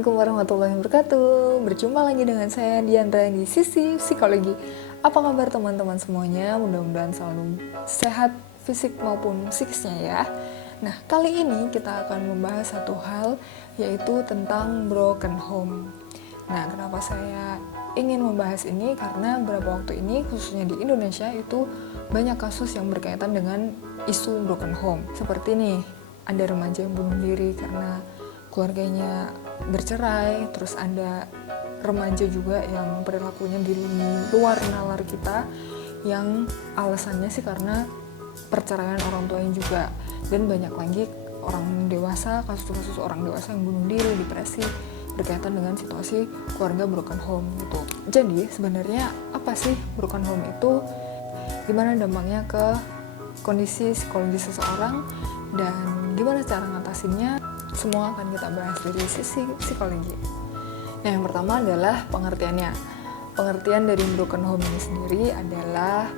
Assalamualaikum warahmatullahi wabarakatuh. Berjumpa lagi dengan saya Diandra di Sisi Psikologi. Apa kabar teman-teman semuanya? Mudah-mudahan selalu sehat fisik maupun psikisnya ya. Nah, kali ini kita akan membahas satu hal, yaitu tentang broken home. Nah, kenapa saya ingin membahas ini? Karena beberapa waktu ini, khususnya di Indonesia, itu banyak kasus yang berkaitan dengan isu broken home. Seperti nih, ada remaja yang bunuh diri karena keluarganya bercerai, terus ada remaja juga yang perilakunya di luar nalar kita, yang alasannya sih karena perceraian orang tuanya juga. Dan banyak lagi orang dewasa, kasus-kasus orang dewasa yang bunuh diri, depresi, berkaitan dengan situasi keluarga broken home gitu. Jadi sebenarnya apa sih broken home itu? Gimana dampaknya ke kondisi psikologi seseorang, dan gimana cara ngatasinnya? Semua akan kita bahas dari sisi psikologi. Nah, yang pertama adalah pengertiannya. Pengertian dari broken home ini sendiri adalah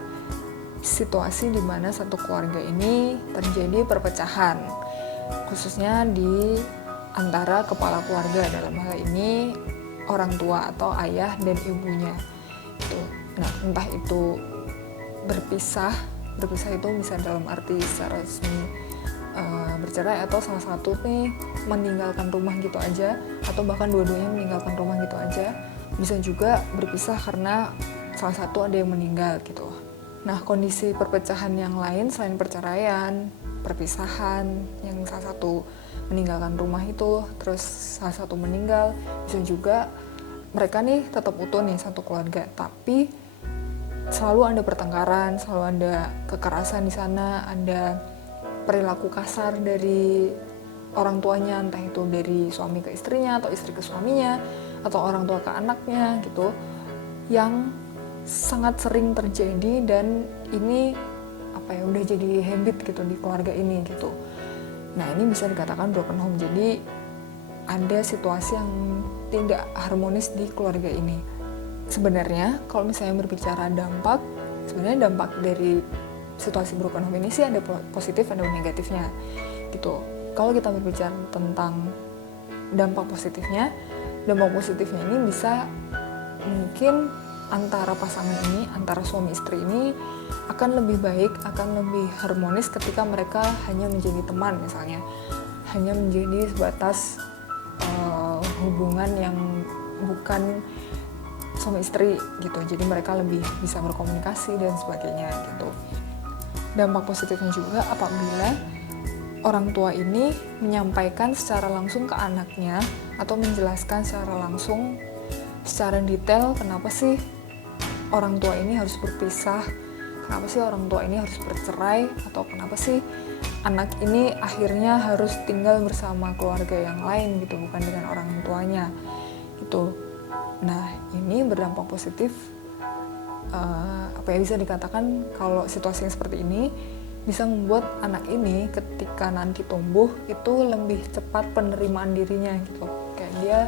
situasi di mana satu keluarga ini terjadi perpecahan, khususnya di antara kepala keluarga, dalam hal ini orang tua atau ayah dan ibunya. Nah, entah itu berpisah itu bisa dalam arti secara resmi bercerai, atau salah satu nih meninggalkan rumah gitu aja, atau bahkan dua-duanya meninggalkan rumah gitu aja. Bisa juga berpisah karena salah satu ada yang meninggal gitu. Nah, kondisi perpecahan yang lain selain perceraian, perpisahan, yang salah satu meninggalkan rumah itu, terus salah satu meninggal, bisa juga mereka nih tetap utuh nih satu keluarga, tapi selalu ada pertengkaran, selalu ada kekerasan di sana, ada perilaku kasar dari orang tuanya, entah itu dari suami ke istrinya, atau istri ke suaminya, atau orang tua ke anaknya gitu, yang sangat sering terjadi. Dan ini udah jadi habit gitu di keluarga ini gitu. Nah, ini bisa dikatakan broken home. Jadi ada situasi yang tidak harmonis di keluarga ini. Sebenarnya kalau misalnya berbicara dampak, sebenarnya dampak dari situasi broken home ini sih ada positif, ada negatifnya gitu. Kalau kita berbicara tentang dampak positifnya ini bisa mungkin antara pasangan ini, antara suami istri ini akan lebih baik, akan lebih harmonis ketika mereka hanya menjadi teman, misalnya hanya menjadi sebatas hubungan yang bukan suami istri gitu. Jadi mereka lebih bisa berkomunikasi dan sebagainya gitu. Dampak positifnya juga apabila orang tua ini menyampaikan secara langsung ke anaknya, atau menjelaskan secara langsung, secara detail, kenapa sih orang tua ini harus berpisah, kenapa sih orang tua ini harus bercerai, atau kenapa sih anak ini akhirnya harus tinggal bersama keluarga yang lain gitu, bukan dengan orang tuanya gitu. Nah, ini berdampak positif. Bisa dikatakan kalau situasi yang seperti ini bisa membuat anak ini ketika nanti tumbuh itu lebih cepat penerimaan dirinya gitu. Kayak dia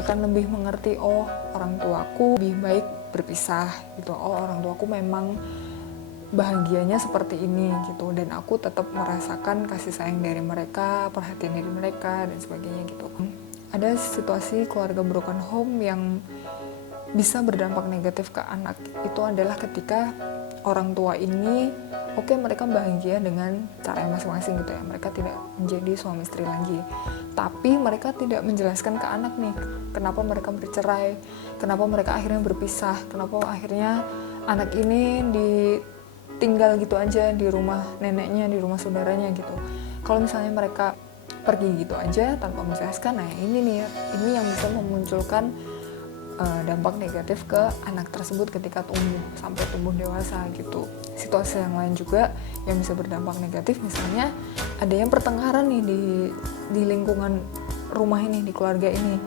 akan lebih mengerti, oh orang tuaku lebih baik berpisah gitu, oh orang tuaku memang bahagianya seperti ini gitu, dan aku tetap merasakan kasih sayang dari mereka, perhatian dari mereka dan sebagainya gitu. Ada situasi keluarga broken home yang bisa berdampak negatif ke anak, itu adalah ketika orang tua ini mereka bahagia dengan cara yang masing-masing gitu ya, mereka tidak menjadi suami istri lagi, tapi mereka tidak menjelaskan ke anak nih kenapa mereka bercerai, kenapa mereka akhirnya berpisah, kenapa akhirnya anak ini ditinggal gitu aja di rumah neneknya, di rumah saudaranya gitu. Kalau misalnya mereka pergi gitu aja tanpa menjelaskan, nah ini yang bisa memunculkan dampak negatif ke anak tersebut ketika sampai tumbuh dewasa gitu. Situasi yang lain juga yang bisa berdampak negatif, misalnya ada yang pertengkaran nih di lingkungan rumah ini, di keluarga ini.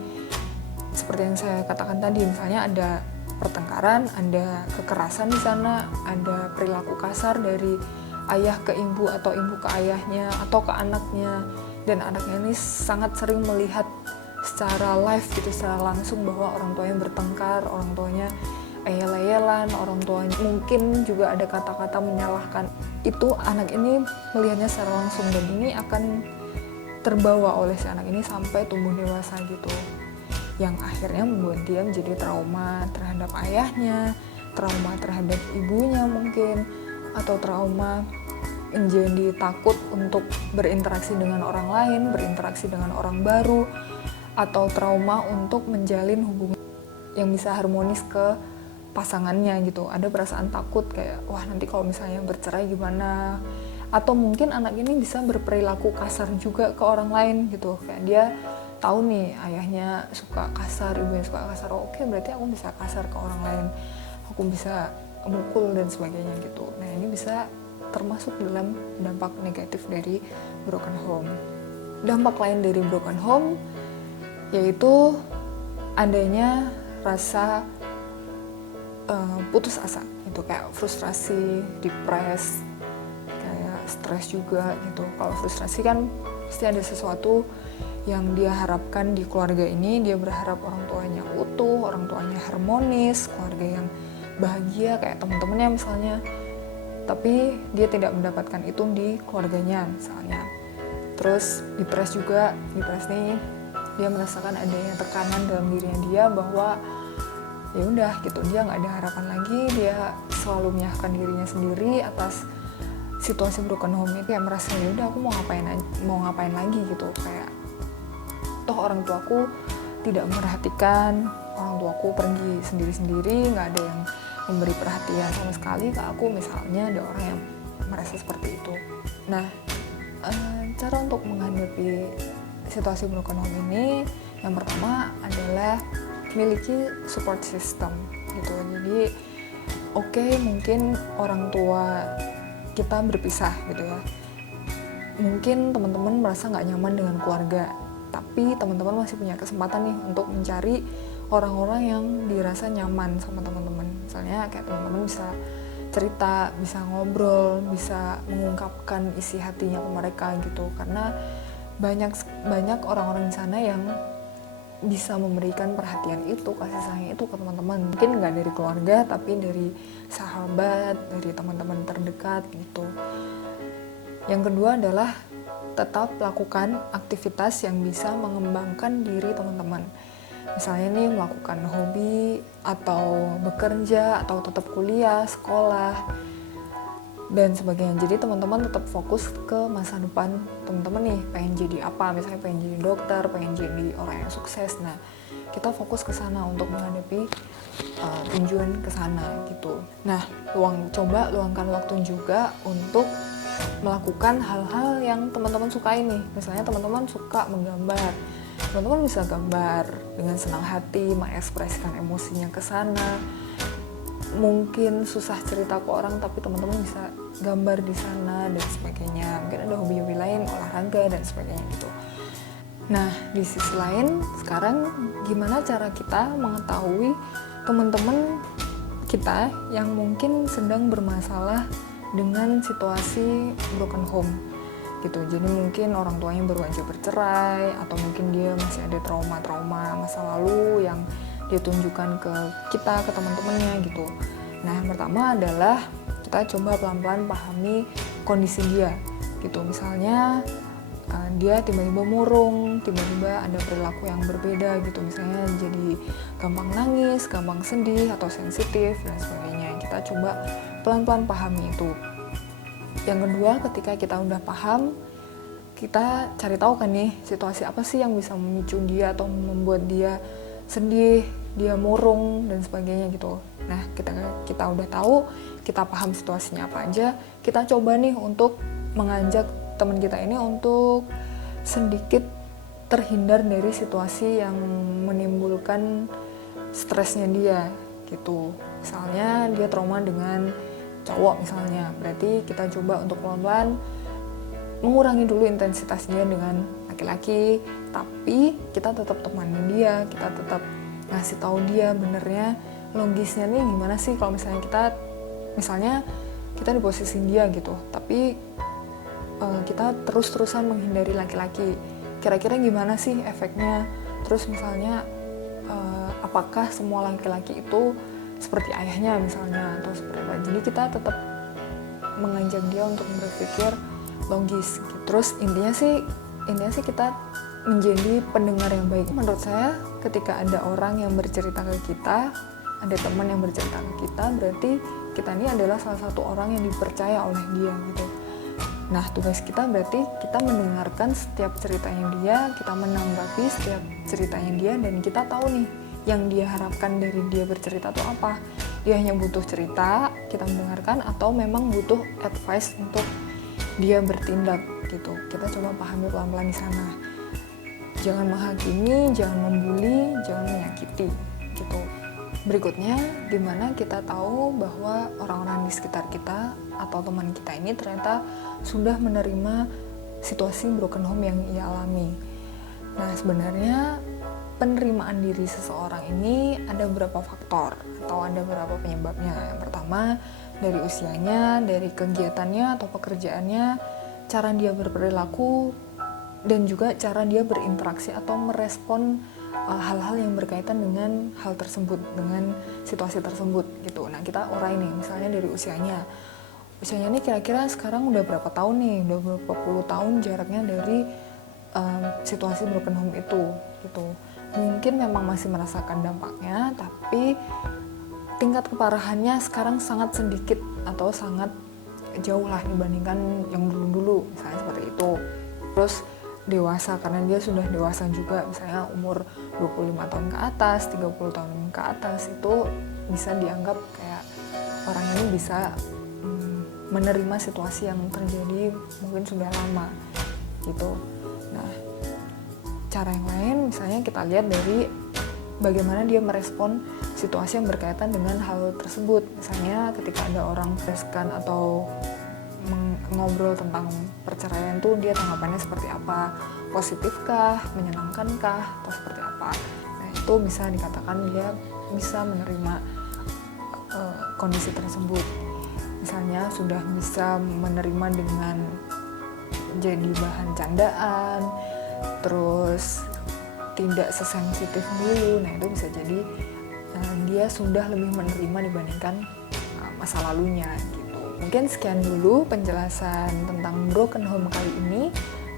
Seperti yang saya katakan tadi, misalnya ada pertengkaran, ada kekerasan di sana, ada perilaku kasar dari ayah ke ibu, atau ibu ke ayahnya, atau ke anaknya, dan anaknya ini sangat sering melihat secara live gitu, secara langsung, bahwa orang tuanya bertengkar, orang tuanya eyel-eyelan, orang tuanya mungkin juga ada kata-kata menyalahkan. Itu anak ini melihatnya secara langsung, dan ini akan terbawa oleh si anak ini sampai tumbuh dewasa gitu. yang akhirnya membuat dia menjadi trauma terhadap ayahnya, trauma terhadap ibunya mungkin, atau trauma menjadi takut untuk berinteraksi dengan orang lain, berinteraksi dengan orang baru, atau trauma untuk menjalin hubungan yang bisa harmonis ke pasangannya gitu. Ada perasaan takut kayak, wah nanti kalau misalnya bercerai gimana, atau mungkin anak ini bisa berperilaku kasar juga ke orang lain gitu, kayak dia tahu nih ayahnya suka kasar, ibunya suka kasar, oh, oke berarti aku bisa kasar ke orang lain, aku bisa mukul dan sebagainya gitu. Nah ini bisa termasuk dalam dampak negatif dari broken home. Dampak lain dari broken home yaitu adanya rasa putus asa gitu, kayak frustrasi, depres, kayak stres juga gitu. Kalau frustrasi kan pasti ada sesuatu yang dia harapkan di keluarga ini, dia berharap orang tuanya utuh, orang tuanya harmonis, keluarga yang bahagia kayak teman-temannya misalnya, tapi dia tidak mendapatkan itu di keluarganya misalnya. Terus depres juga, depres nih dia merasakan adanya tekanan dalam dirinya dia bahwa ya udah gitu, dia nggak ada harapan lagi, dia selalu menyalahkan dirinya sendiri atas situasi broken home itu, kayak merasa ya udah aku mau ngapain lagi gitu, kayak toh orang tuaku tidak memperhatikan, orang tuaku pergi sendiri-sendiri, nggak ada yang memberi perhatian sama sekali ke aku misalnya, ada orang yang merasa seperti itu. Nah, cara untuk menghadapi situasi broken home ini yang pertama adalah miliki support system gitu. Jadi oke, mungkin orang tua kita berpisah gitu ya, mungkin teman-teman merasa nggak nyaman dengan keluarga, tapi teman-teman masih punya kesempatan nih untuk mencari orang-orang yang dirasa nyaman sama teman-teman. Misalnya kayak teman-teman bisa cerita, bisa ngobrol, bisa mengungkapkan isi hatinya ke mereka gitu, karena banyak orang-orang di sana yang bisa memberikan perhatian itu, kasih sayang itu ke teman-teman. Mungkin nggak dari keluarga, tapi dari sahabat, dari teman-teman terdekat gitu. Yang kedua adalah tetap lakukan aktivitas yang bisa mengembangkan diri teman-teman. Misalnya nih melakukan hobi, atau bekerja, atau tetap kuliah, sekolah, dan sebagainya. Jadi teman-teman tetap fokus ke masa depan teman-teman nih, pengen jadi apa, misalnya pengen jadi dokter, pengen jadi orang yang sukses. Nah, kita fokus ke sana untuk menghadapi tujuan ke sana gitu. Nah, luangkan waktu juga untuk melakukan hal-hal yang teman-teman sukai nih. Misalnya teman-teman suka menggambar, teman-teman bisa gambar dengan senang hati, mengekspresikan emosinya ke sana. Mungkin susah cerita ke orang, tapi teman-teman bisa gambar di sana dan sebagainya. Mungkin ada hobi-hobi lain, olahraga dan sebagainya gitu. Nah, di sisi lain, sekarang gimana cara kita mengetahui teman-teman kita yang mungkin sedang bermasalah dengan situasi broken home gitu. Jadi mungkin orang tuanya baru aja bercerai, atau mungkin dia masih ada trauma-trauma masa lalu yang dia tunjukkan ke kita, ke teman-temannya gitu. Nah, yang pertama adalah kita coba pelan-pelan pahami kondisi dia gitu. Misalnya dia tiba-tiba murung, tiba-tiba ada perilaku yang berbeda gitu, misalnya jadi gampang nangis, gampang sedih, atau sensitif dan sebagainya. Kita coba pelan-pelan pahami itu. Yang kedua, ketika kita udah paham, kita cari tahu kan nih situasi apa sih yang bisa memicu dia atau membuat dia sedih, dia murung dan sebagainya gitu. Nah, kita udah tahu, kita paham situasinya apa aja, kita coba nih untuk mengajak teman kita ini untuk sedikit terhindar dari situasi yang menimbulkan stresnya dia gitu. Misalnya dia trauma dengan cowok misalnya, berarti kita coba untuk pelan-pelan mengurangi dulu intensitas dia dengan laki-laki, tapi kita tetap temanin dia, kita tetap ngasih tahu dia benernya logisnya nih gimana sih kalau misalnya kita di posisi dia gitu, tapi kita terus-terusan menghindari laki-laki, kira-kira gimana sih efeknya. Terus misalnya apakah semua laki-laki itu seperti ayahnya misalnya, atau seperti apa. Jadi kita tetap mengajak dia untuk berpikir logis gitu. Terus intinya sih kita menjadi pendengar yang baik. Menurut saya ketika ada orang yang bercerita ke kita, ada teman yang bercerita ke kita, berarti kita ini adalah salah satu orang yang dipercaya oleh dia gitu. Nah, tugas kita berarti kita mendengarkan setiap ceritanya dia, kita menanggapi setiap ceritanya dia, dan kita tahu nih yang dia harapkan dari dia bercerita itu apa. Dia hanya butuh cerita, kita mendengarkan, atau memang butuh advice untuk dia bertindak gitu. Kita coba pahami pelan-pelan di sana. Jangan menghakimi, jangan membuli, jangan menyakiti gitu. Berikutnya, dimana kita tahu bahwa orang-orang di sekitar kita atau teman kita ini ternyata sudah menerima situasi broken home yang ia alami. Nah, sebenarnya penerimaan diri seseorang ini ada beberapa faktor atau ada beberapa penyebabnya. Yang pertama, dari usianya, dari kegiatannya atau pekerjaannya, cara dia berperilaku, dan juga cara dia berinteraksi atau merespon hal-hal yang berkaitan dengan hal tersebut, dengan situasi tersebut gitu. Nah, kita urai nih, misalnya dari usianya ini kira-kira sekarang udah berapa tahun nih, udah berapa puluh tahun jaraknya dari situasi broken home itu gitu. Mungkin memang masih merasakan dampaknya, tapi tingkat keparahannya sekarang sangat sedikit atau sangat jauh lah dibandingkan yang dulu-dulu, misalnya seperti itu. Terus dewasa, karena dia sudah dewasa juga, misalnya umur 25 tahun ke atas, 30 tahun ke atas, itu bisa dianggap kayak orang ini bisa menerima situasi yang terjadi mungkin sudah lama gitu. Nah, cara yang lain misalnya kita lihat dari bagaimana dia merespon situasi yang berkaitan dengan hal tersebut. Misalnya ketika ada orang preskan atau ngobrol tentang perceraian tuh, dia tanggapannya seperti apa, positifkah, menyenangkankah, atau seperti apa. Nah, itu bisa dikatakan dia bisa menerima kondisi tersebut. Misalnya sudah bisa menerima dengan jadi bahan candaan, terus tidak sesensitif dulu. Nah, itu bisa jadi dia sudah lebih menerima dibandingkan masa lalunya gitu. Mungkin sekian dulu penjelasan tentang broken home kali ini.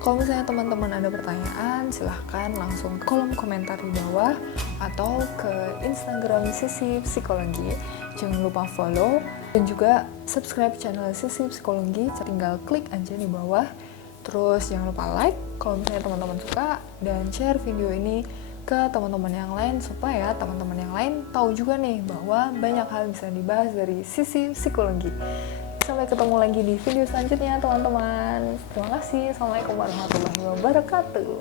Kalau misalnya teman-teman ada pertanyaan, silahkan langsung ke kolom komentar di bawah atau ke Instagram Sisi Psikologi. Jangan lupa follow dan juga subscribe channel Sisi Psikologi. Tinggal klik aja di bawah. Terus jangan lupa like kalau misalnya teman-teman suka, dan share video ini ke teman-teman yang lain supaya teman-teman yang lain tahu juga nih bahwa banyak hal bisa dibahas dari Sisi Psikologi. Sampai ketemu lagi di video selanjutnya teman-teman. Terima kasih. Assalamualaikum warahmatullahi wabarakatuh.